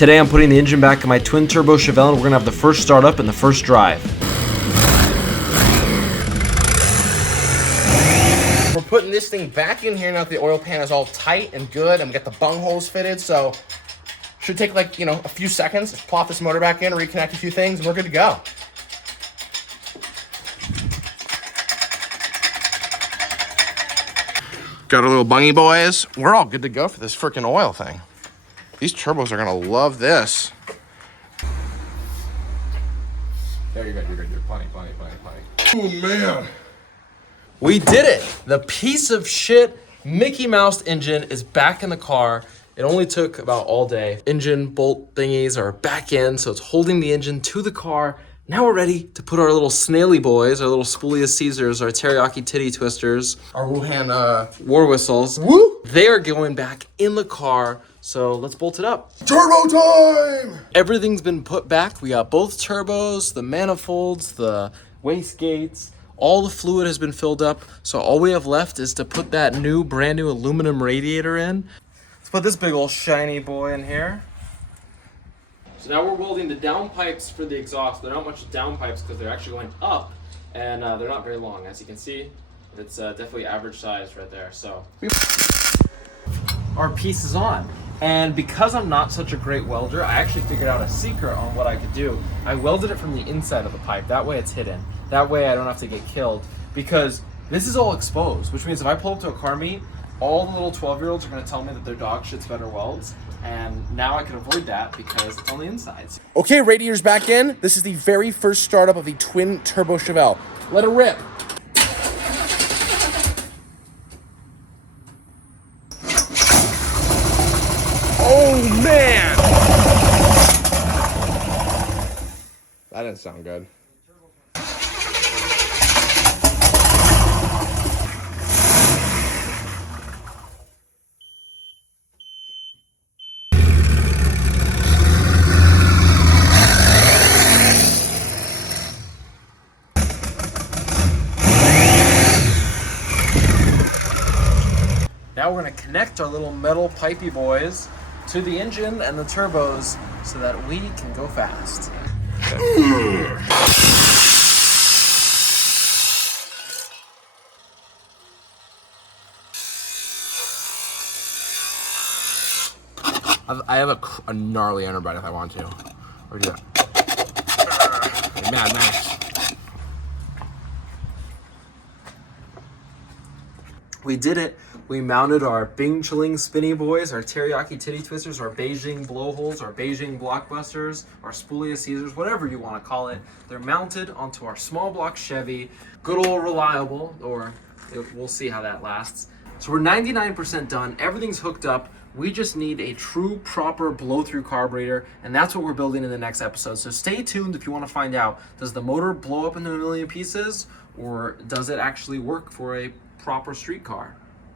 Today I'm putting the engine back in my twin turbo Chevelle and we're gonna have the first startup and the first drive. We're putting this thing back in here now that the oil pan is all tight and good, and we got the bung holes fitted, so should take like, you know, a few seconds. Just plop this motor back in, reconnect a few things, and we're good to go. Got our little bungy boys. We're all good to go for this freaking oil thing. These turbos are gonna love this. Yeah, you're good, you're good. You're plenty. Oh, man. We did it! The piece of shit Mickey Mouse engine is back in the car. It only took about all day. Engine bolt thingies are back in, so it's holding the engine to the car. Now we're ready to put our little snaily boys, our little spoolia Caesars, our teriyaki titty twisters, Our Wuhan, war whistles. Woo! They are going back in the car, so let's bolt it up. Turbo time! Everything's been put back. We got both turbos, the manifolds, the wastegates. All the fluid has been filled up, so all we have left is to put that brand new aluminum radiator in. Let's put this big old shiny boy in here. So now we're welding the down pipes for the exhaust. They're not much down pipes because they're actually going up, and they're not very long. As you can see, it's definitely average size right there. So our piece is on. And because I'm not such a great welder, I actually figured out a secret on what I could do. I welded it from the inside of the pipe. That way it's hidden. That way I don't have to get killed, because this is all exposed, which means if I pull up to a car meet, all the little 12-year-olds are gonna tell me that their dog shits better welds. And now I can avoid that because it's on the insides. Okay, radiator's back in. This is the very first startup of the twin turbo Chevelle. Let it rip. Oh, man! That didn't sound good. Now we're gonna connect our little metal pipey boys to the engine and the turbos so that we can go fast. I have a gnarly underbite if I want to. Or do that. Mad nice. We did it. We mounted our Bing Chilling Spinny Boys, our Teriyaki Titty Twisters, our Beijing Blowholes, our Beijing Blockbusters, our Spoolia Caesars, whatever you want to call it. They're mounted onto our small block Chevy. Good old reliable, or we'll see how that lasts. So we're 99% done. Everything's hooked up. We just need a true, proper blow-through carburetor, and that's what we're building in the next episode. So stay tuned if you want to find out, does the motor blow up into a million pieces, or does it actually work for a proper street car?